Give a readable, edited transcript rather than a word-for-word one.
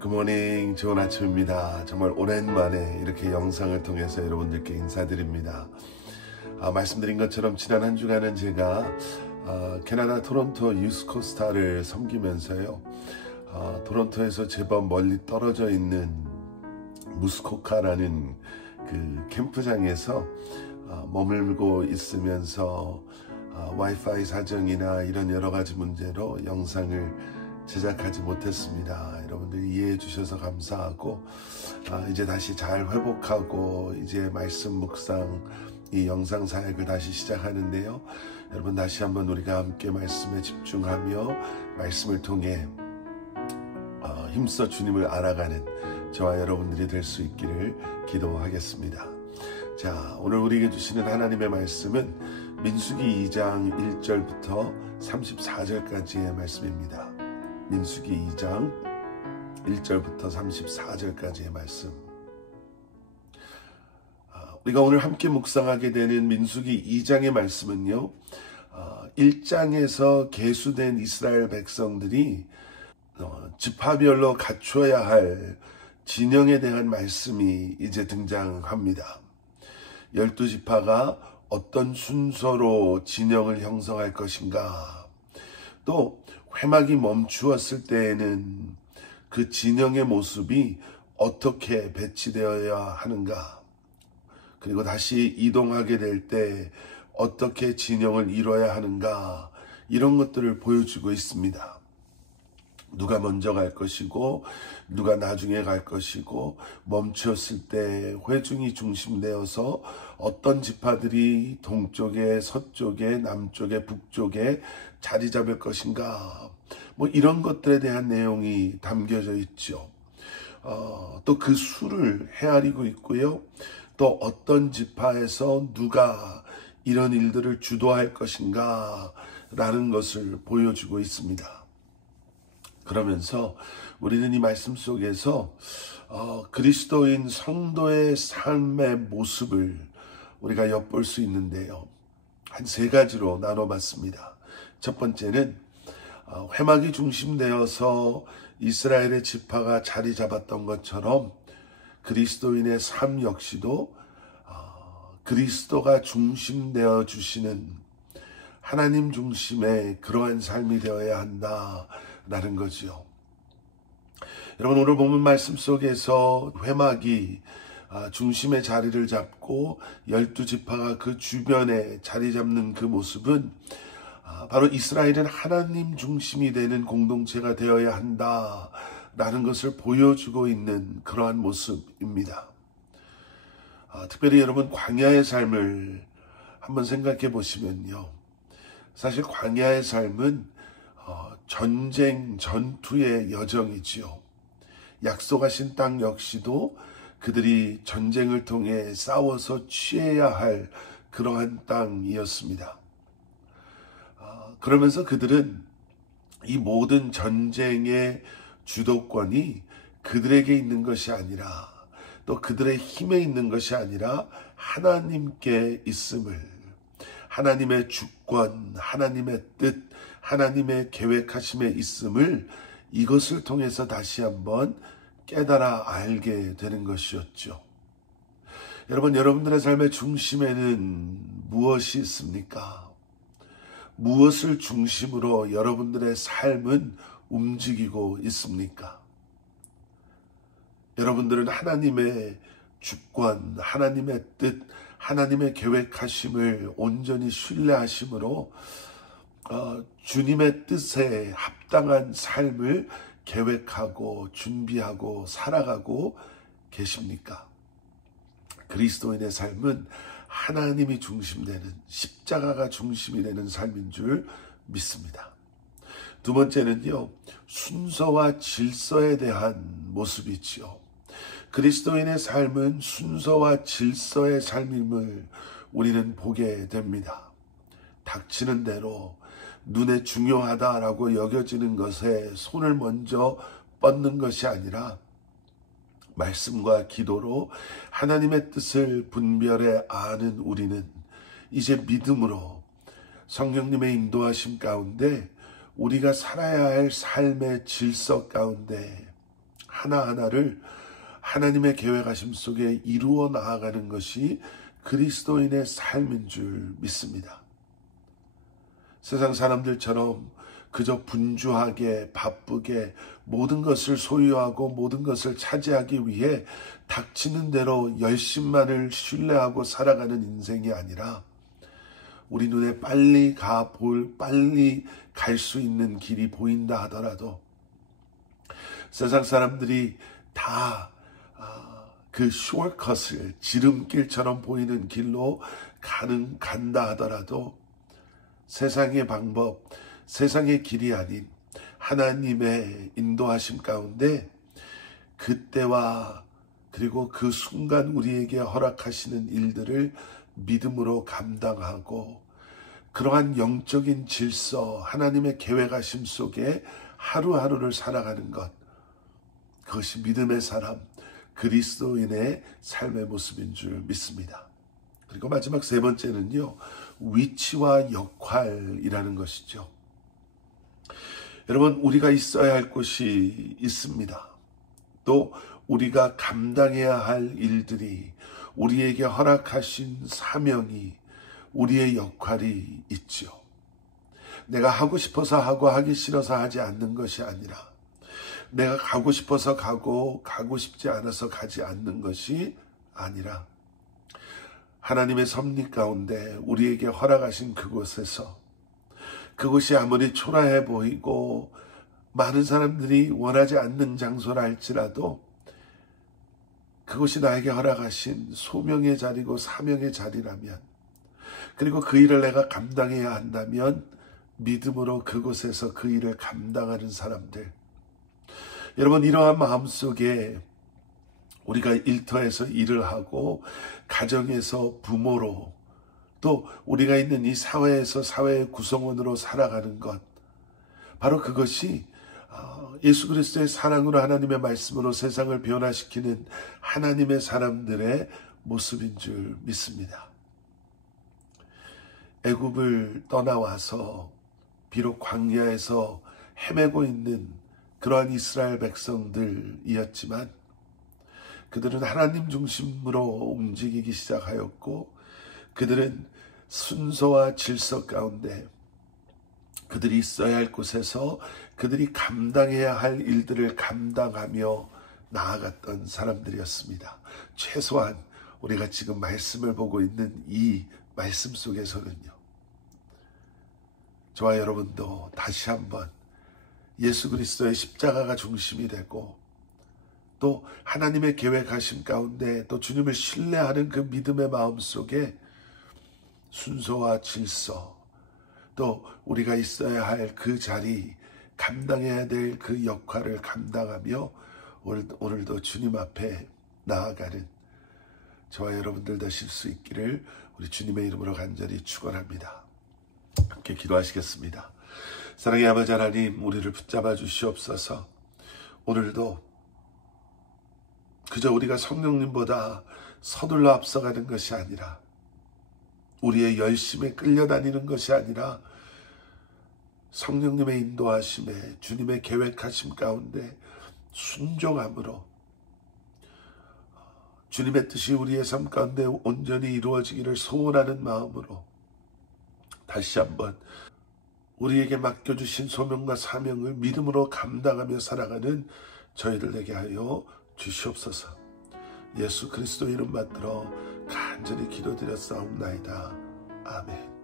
굿모닝, 좋은 아침입니다. 정말 오랜만에 이렇게 영상을 통해서 여러분들께 인사드립니다. 말씀드린 것처럼 지난 한 주간은 제가 캐나다 토론토 유스코스타를 섬기면서요, 토론토에서 제법 멀리 떨어져 있는 무스코카라는 그 캠프장에서 머물고 있으면서 와이파이 사정이나 이런 여러 가지 문제로 영상을 제작하지 못했습니다. 여러분들이 이해해 주셔서 감사하고, 이제 다시 잘 회복하고 이제 말씀 묵상 이 영상 사역을 다시 시작하는데요, 여러분 다시 한번 우리가 함께 말씀에 집중하며 말씀을 통해 힘써 주님을 알아가는 저와 여러분들이 될 수 있기를 기도하겠습니다. 자, 오늘 우리에게 주시는 하나님의 말씀은 민수기 2장 1절부터 34절까지의 말씀입니다. 민수기 2장 1절부터 34절까지의 말씀. 우리가 오늘 함께 묵상하게 되는 민수기 2장의 말씀은요, 1장에서 계수된 이스라엘 백성들이 지파별로 갖춰야 할 진영에 대한 말씀이 이제 등장합니다. 12지파가 어떤 순서로 진영을 형성할 것인가, 또 회막이 멈추었을 때에는 그 진영의 모습이 어떻게 배치되어야 하는가, 그리고 다시 이동하게 될 때 어떻게 진영을 이뤄야 하는가, 이런 것들을 보여주고 있습니다. 누가 먼저 갈 것이고 누가 나중에 갈 것이고, 멈추었을 때 회중이 중심되어서 어떤 지파들이 동쪽에 서쪽에 남쪽에 북쪽에 자리 잡을 것인가, 이런 것들에 대한 내용이 담겨져 있죠. 또 그 수를 헤아리고 있고요, 또 어떤 지파에서 누가 이런 일들을 주도할 것인가 라는 것을 보여주고 있습니다. 그러면서 우리는 이 말씀 속에서 그리스도인 성도의 삶의 모습을 우리가 엿볼 수 있는데요, 한 세 가지로 나눠봤습니다. 첫 번째는 회막이 중심되어서 이스라엘의 지파가 자리 잡았던 것처럼 그리스도인의 삶 역시도 그리스도가 중심되어 주시는 하나님 중심의 그러한 삶이 되어야 한다라는 거죠. 여러분, 오늘 본문 말씀 속에서 회막이 중심의 자리를 잡고 12지파가 그 주변에 자리 잡는 그 모습은 바로 이스라엘은 하나님 중심이 되는 공동체가 되어야 한다라는 것을 보여주고 있는 그러한 모습입니다. 특별히 여러분, 광야의 삶을 한번 생각해 보시면요, 사실 광야의 삶은 전쟁, 전투의 여정이지요. 약속하신 땅 역시도 그들이 전쟁을 통해 싸워서 취해야 할 그러한 땅이었습니다. 그러면서 그들은 이 모든 전쟁의 주도권이 그들에게 있는 것이 아니라, 또 그들의 힘에 있는 것이 아니라 하나님께 있음을, 하나님의 주권, 하나님의 뜻, 하나님의 계획하심에 있음을, 이것을 통해서 다시 한번 깨달아 알게 되는 것이었죠. 여러분, 여러분들의 삶의 중심에는 무엇이 있습니까? 무엇을 중심으로 여러분들의 삶은 움직이고 있습니까? 여러분들은 하나님의 주권, 하나님의 뜻, 하나님의 계획하심을 온전히 신뢰하심으로 주님의 뜻에 합당한 삶을 계획하고 준비하고 살아가고 계십니까? 그리스도인의 삶은 하나님이 중심되는, 십자가가 중심이 되는 삶인 줄 믿습니다. 두 번째는요, 순서와 질서에 대한 모습이지요. 그리스도인의 삶은 순서와 질서의 삶임을 우리는 보게 됩니다. 닥치는 대로 눈에 중요하다라고 여겨지는 것에 손을 먼저 뻗는 것이 아니라, 말씀과 기도로 하나님의 뜻을 분별해 아는 우리는 이제 믿음으로 성령님의 인도하심 가운데 우리가 살아야 할 삶의 질서 가운데 하나하나를 하나님의 계획하심 속에 이루어 나아가는 것이 그리스도인의 삶인 줄 믿습니다. 세상 사람들처럼 그저 분주하게 바쁘게 모든 것을 소유하고 모든 것을 차지하기 위해 닥치는 대로 열심만을 신뢰하고 살아가는 인생이 아니라 우리 눈에 빨리 갈 수 있는 길이 보인다 하더라도 세상 사람들이 다 그 숏컷을 지름길처럼 보이는 길로 간다 하더라도 세상의 방법, 세상의 길이 아닌 하나님의 인도하심 가운데 그때와 그리고 그 순간 우리에게 허락하시는 일들을 믿음으로 감당하고 그러한 영적인 질서, 하나님의 계획하심 속에 하루하루를 살아가는 것, 그것이 믿음의 사람, 그리스도인의 삶의 모습인 줄 믿습니다. 그리고 마지막 세 번째는요, 위치와 역할이라는 것이죠. 여러분, 우리가 있어야 할 곳이 있습니다. 또 우리가 감당해야 할 일들이, 우리에게 허락하신 사명이, 우리의 역할이 있죠. 내가 하고 싶어서 하고 하기 싫어서 하지 않는 것이 아니라 내가 가고 싶어서 가고 싶지 않아서 가지 않는 것이 아니라 하나님의 섭리 가운데 우리에게 허락하신 그곳에서, 그곳이 아무리 초라해 보이고 많은 사람들이 원하지 않는 장소라 할지라도 그곳이 나에게 허락하신 소명의 자리고 사명의 자리라면, 그리고 그 일을 내가 감당해야 한다면 믿음으로 그곳에서 그 일을 감당하는 사람들, 여러분, 이러한 마음속에 우리가 일터에서 일을 하고 가정에서 부모로 또 우리가 있는 이 사회에서 사회의 구성원으로 살아가는 것, 바로 그것이 예수 그리스도의 사랑으로 하나님의 말씀으로 세상을 변화시키는 하나님의 사람들의 모습인 줄 믿습니다. 애굽을 떠나와서 비록 광야에서 헤매고 있는 그러한 이스라엘 백성들이었지만 그들은 하나님 중심으로 움직이기 시작하였고, 그들은 순서와 질서 가운데 그들이 있어야 할 곳에서 그들이 감당해야 할 일들을 감당하며 나아갔던 사람들이었습니다. 최소한 우리가 지금 말씀을 보고 있는 이 말씀 속에서는요, 저와 여러분도 다시 한번 예수 그리스도의 십자가가 중심이 되고 또 하나님의 계획하심 가운데 또 주님을 신뢰하는 그 믿음의 마음 속에 순서와 질서, 또 우리가 있어야 할 그 자리, 감당해야 될 그 역할을 감당하며 오늘도 주님 앞에 나아가는 저와 여러분들 되실 수 있기를 우리 주님의 이름으로 간절히 축원합니다. 함께 기도하시겠습니다. 사랑의 아버지 하나님, 우리를 붙잡아 주시옵소서. 오늘도 그저 우리가 성령님보다 서둘러 앞서가는 것이 아니라, 우리의 열심에 끌려다니는 것이 아니라 성령님의 인도하심에 주님의 계획하심 가운데 순종함으로 주님의 뜻이 우리의 삶 가운데 온전히 이루어지기를 소원하는 마음으로 다시 한번 우리에게 맡겨주신 소명과 사명을 믿음으로 감당하며 살아가는 저희들 되게 하여 주시옵소서. 예수 그리스도 이름 받들어 간절히 기도드렸사옵나이다. 아멘.